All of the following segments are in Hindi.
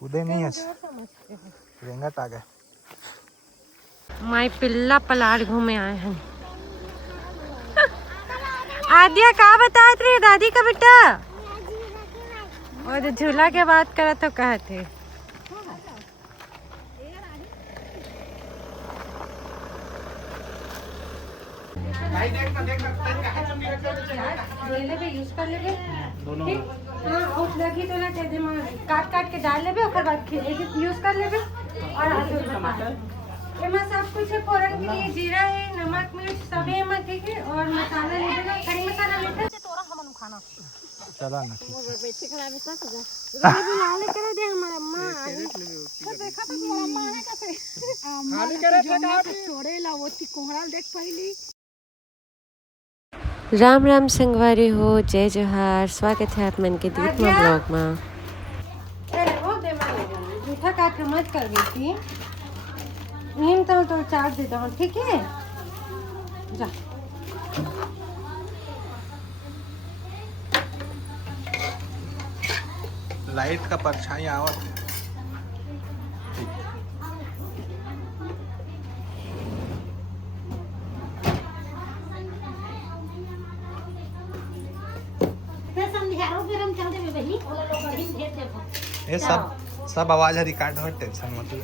उदय नहीं है रेंगत आ गए। माई पिल्ला पलाड़ घूमे आए हैं। आद्या का बतात रही दादी का बेटा और झूला के बात करा तो कहे थे यूज कर लेबे हाँ लगी तो ना काट काट के डाल लेबे ओकर बाद यूज कर लेबे और टमाटर एमा सब कुछ है फोरन के लिए जीरा है नमक मिर्च सब है एमा ठीक है और मसाला ले लेना खड़ी मसाला लेते तोरा हमन खाना चला ना ठीक वो बेटी खराब है सब रोटी बुलाने करे दे हमारा अम्मा तो देखा तो तोरा अम्मा है कैसे खाली करे थे छोड़े ला वो कोहरा देख पहली। राम राम संगवारी हो जय जोहार स्वागत है आप मन के दीपमा ब्लॉग में। अरे वो दे मैं जूठा काट के मत कर गई थी नीम तो चाट देता हूँ ठीक है जा। लाइट का परछाई आवत है। ये सब आवाज रिकॉर्ड हो टेंशन मत ले।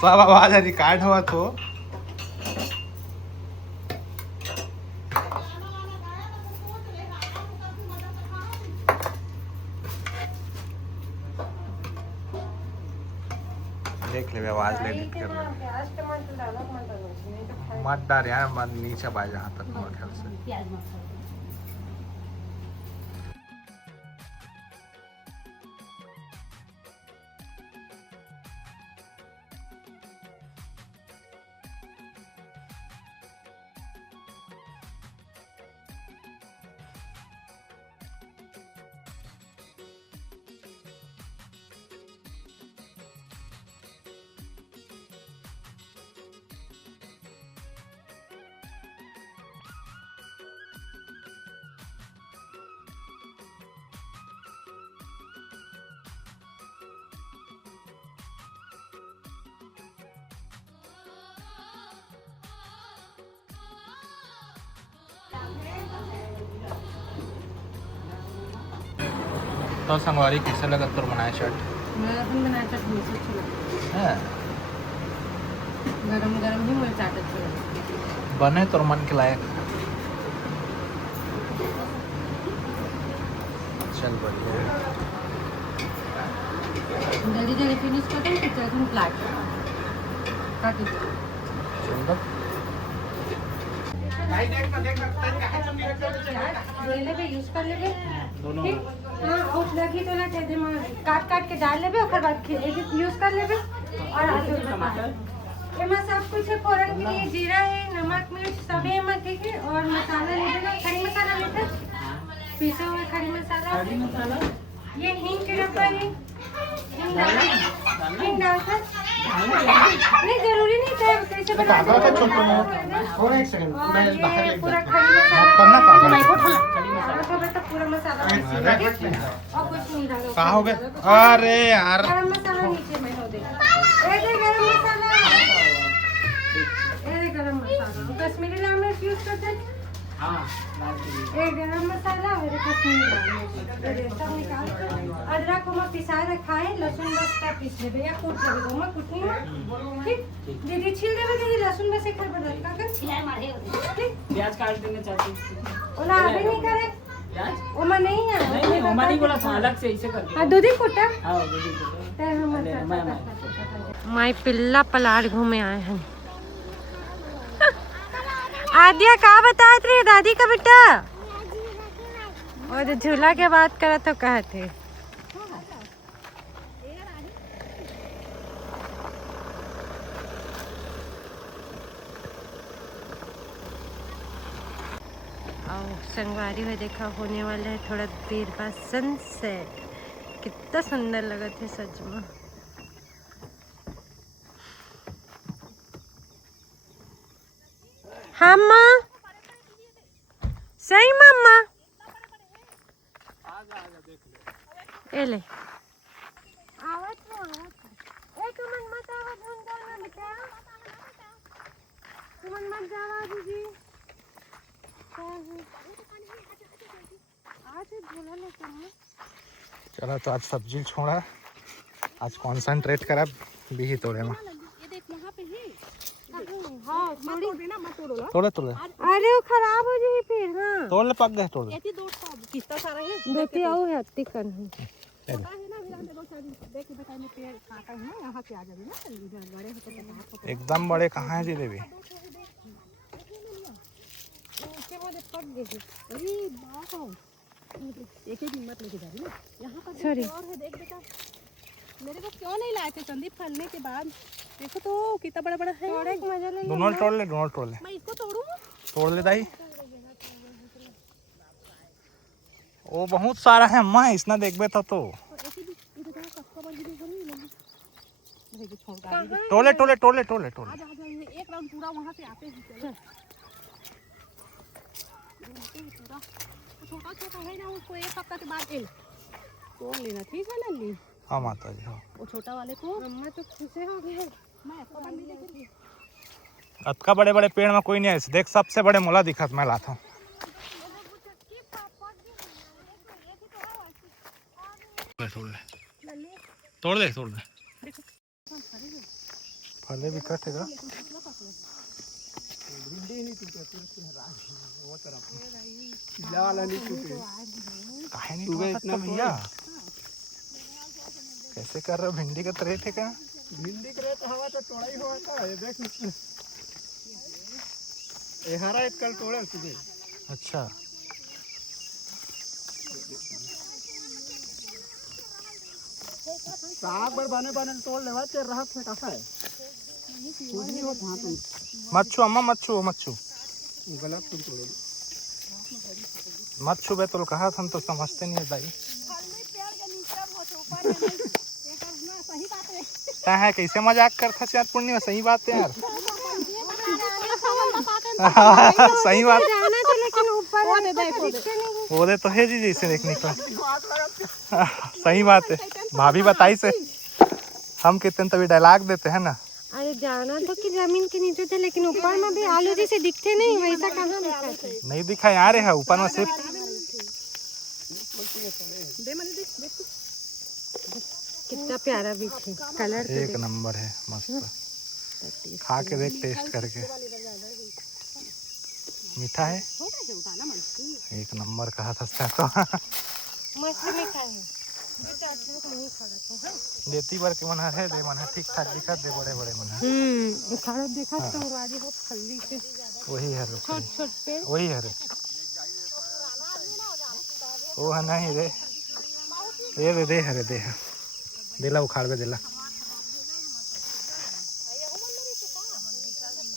सब आवाज रिकॉर्ड हुआ तो देख ले आवाज ले लिख कर मत डाल यार मत नीचे बाज जहाँ तक मेरे ख्याल से। तो संगवारी कैसे लगा तो बनाया शर्ट बनाया चटनी से है गरम गरम ही मुझे चाटत बने तो मन के लायक। चल बढ़िया जल्दी जल्दी फिनिश करते हैं फिर तुम प्लाट काट दो चल लेबे यूज कर लेबे दोनों हाँ और लगी तो ना काट काट के डाल लेबे ओकर बाद यूज कर लेबे और टमाटर एमा सब कुछ है फोरन के लिए जीरा है नमक मिर्च सब है एमा ठीक है और मसाला ले लेना खड़ी मसाला लेते पीसा हुआ खड़ी मसाला ये हींग के डब्बा है हींग डालकर नहीं जरूरी नहीं चाहे कैसे बनाना थोड़ा एक सेकंड मैं बाहर लेके पूरा खड़ी मसाला करना पागल तो पूरा मसाला और कुछ नहीं डालो कहाँ हो गए अरे यार गरम मसाला नीचे में हो दे ये गरम मसाला ये गरम मसाला कश्मीरी लाल मिर्च यूज करते हाँ ये गरम मसाला और कश्मीरी लाल मिर्च सब निकाल कर अदरक को मैं पिसा रखा है लहसुन बस का पीस लेबे या कूट लेबे को मैं कुटनी में ठीक दीदी छील देबे दीदी लहसुन बस एक बदल का कर छिला मारे ठीक प्याज काट देना चाहती ओला अभी नहीं करे प्याज ओमा नहीं है नहीं ओमा नहीं बोला था अलग से ऐसे कर हां दूधी कुटा हां दूधी कुटा माई पिल्ला पलाड़ घूमे आए हैं। आद्या का बतात रही दादी का बेटा और झूला के बात करा तो कहे थे वाओ, संगवारी में देखा होने वाला है थोड़ा देर बाद सनसेट। कितना सुंदर लगा थे सच में। हाँ माँ, सही मम्मा। ए ले आवत ए तुमन मत आवा ढूंढा ना बेटा, तुमन मत जावा दीदी। चलो तो आज सब्जी छोड़ा, आज कॉन्सेंट्रेट करा बिही तोड़े में। तोड़े तोड़े अरे वो खराब हो जाए फिर। हाँ तोड़ ले, पक गए तोड़ ले। कितना सारा है बेटी आओ है अत्ती कर एकदम बड़े कहाँ है जी देवी? सॉरी मेरे को क्यों नहीं लाए थे संदीप फलने के बाद? देखो तो कितना बड़ा बड़ा है। दोनों तोड़ ले, दोनों तोड़ ले। मैं इसको तोड़ूं? तोड़ ले दाई। वो बहुत सारा है अम्मा, इसना देखबे तो टोले टोले टोले टोले टोले। एक राउंड पूरा वहाँ से आते हैं। चलो छोटा छोटा है ना, उसको एक हफ्ता के बाद तोड़ लेना, ठीक है लल्ली? हाँ माता जी, हाँ। वो छोटा वाले को अम्मा तो खुश हो गए। मैं इसको बंदी लेके अतका बड़े बड़े पेड़ में कोई नहीं है। देख सबसे बड़े मोला दिखत मैं लाता हूँ। तोड़ दे तोड़ दे। फले भी कटेगा। काहे नहीं टूटे इतना भैया? कैसे कर रहे हो? भिंडी का रेट है क्या? भिंडी का रेट हवा तो तोड़ा ही हुआ था। ये देख ये हरा एक कल तोड़ा तुझे। अच्छा साग बर बने बने तोड़ लेवा ते रहा थे कैसा है? कुछ नहीं होता। हां तुम मत छू अम्मा, मत छू मत छू। गलत तुम तोड़ो मत छू बे, तो कहा हम तो समझते नहीं है दाई। क्या है, कैसे मजाक करता यार पूर्णिमा? सही बात है यार। सही बात। वो दे तो है जी जैसे देखने का। सही बात है, भाभी बताई से हम कितने तभी डायलॉग देते हैं ना। अरे जाना तो कि जमीन के नीचे थे, लेकिन ऊपर में भी आलू जैसे दिखते नहीं, वैसा कहाँ दिखा थे? नहीं दिखा यार, है ऊपर में सिर्फ। कितना प्यारा भी है कलर। एक नंबर है, मस्त। खा के देख, टेस्ट करके। मीठा है, एक नंबर कहा था तो। मस्त मीठा है। देती बार के मन है दे, मन है ठीक ठाक दिखा दे, बड़े बड़े मन है। खाना देखा तो राजी हो फल्ली के। वही है छोट छोट पेड़, वही है रे। वो है नहीं रे, ये दे दे हरे दे देला उखाड़ दे देला।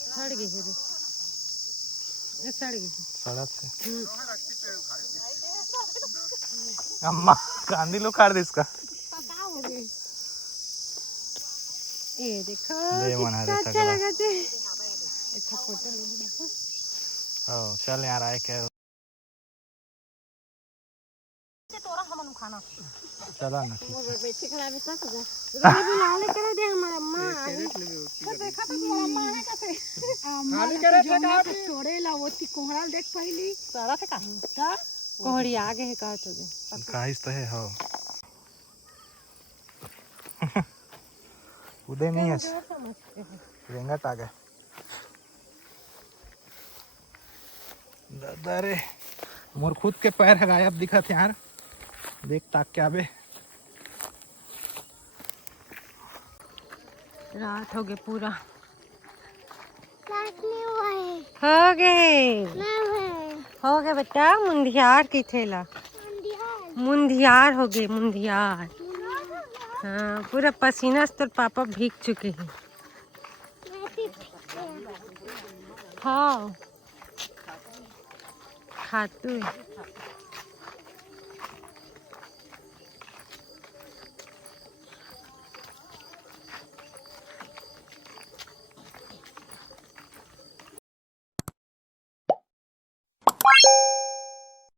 सड़ गई है रे, सड़ गई सड़क से। अम्मा गांधी लोग काट दे इसका। ये देखो दे मन है, कितना अच्छा लगा थे। ओ चल यार आए क्या चला ना, ठीक है। बैठे खड़ा में सब बुला कर दे हमारा अम्मा। देखा तो तुम्हारा अम्मा है कैसे खाली करे थे का छोड़े ला वो ती कोहड़ा देख पहली सारा थे का कोहड़ी आगे है का तुझे काहिस तो है हो। उदय नहीं है, रेंगट आ गए। दादा रे मोर खुद के पैर है गायब दिखत यार, देख ताक क्या बे। रात हो गए पूरा। हो गए हो गए बेटा। मुंदियार की थेला, मुंदियार हो गए, मुंदियार। हाँ पूरा पसीना से तो पापा भीग चुके हैं। हाँ खातू है।